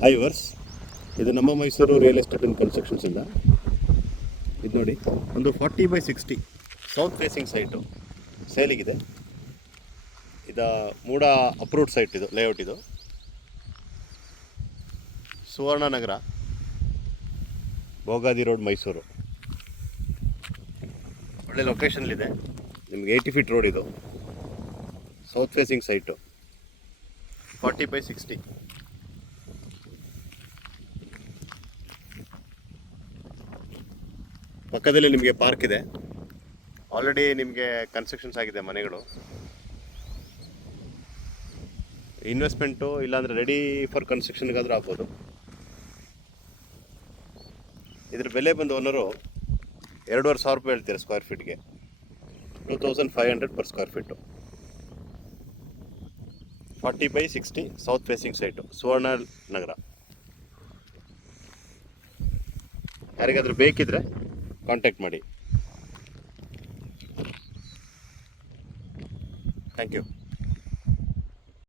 Hi verse, ಇದು ನಮ್ಮ Mysuru real estate and ಕನ್ಸ್ಟ್ರಕ್ಷನ್ಸಿಂದ. ಇದು ನೋಡಿ, ಒಂದು 40/60 ಸೌತ್ ಫೇಸಿಂಗ್ ಸೈಟು ಸೇಲಿಗಿದೆ. ಇದು ಮೂಡ ಅಪ್ರೂವ್ಡ್ ಸೈಟ್, ಇದು ಲೇಔಟ್. ಇದು ಸುವರ್ಣನಗರ, ಭೋಗಾದಿ ರೋಡ್, ಮೈಸೂರು. ಒಳ್ಳೆ ಲೊಕೇಶನ್ಲಿದೆ. ನಿಮ್ಗೆ 80 ಫೀಟ್ ರೋಡ್. ಇದು ಸೌತ್ ಫೇಸಿಂಗ್ ಸೈಟು, 40/60. ಪಕ್ಕದಲ್ಲಿ ನಿಮಗೆ ಪಾರ್ಕ್ ಇದೆ. ಆಲ್ರೆಡಿ ನಿಮಗೆ ಕನ್ಸ್ಟ್ರಕ್ಷನ್ಸ್ ಆಗಿದೆ ಮನೆಗಳು. ಇನ್ವೆಸ್ಟ್ಮೆಂಟು ಇಲ್ಲಾಂದರೆ ರೆಡಿ ಫಾರ್ ಕನ್ಸ್ಟ್ರಕ್ಷನ್ಗಾದರೂ ಆಗ್ಬೋದು. ಇದ್ರ ಬೆಲೆ ಬಂದು ಓನರು 2,500 ರೂಪಾಯಿ ಹೇಳ್ತಾರೆ ಸ್ಕ್ವೇರ್ ಫೀಟ್ಗೆ. 2,500 per square feet. 40/60 south facing site, Suvarna Nagar. ಯಾರಿಗಾದ್ರೂ ಬೇಕಿದ್ರೆ ಕಾಂಟ್ಯಾಕ್ಟ್ ಮಾಡಿ. Thank you.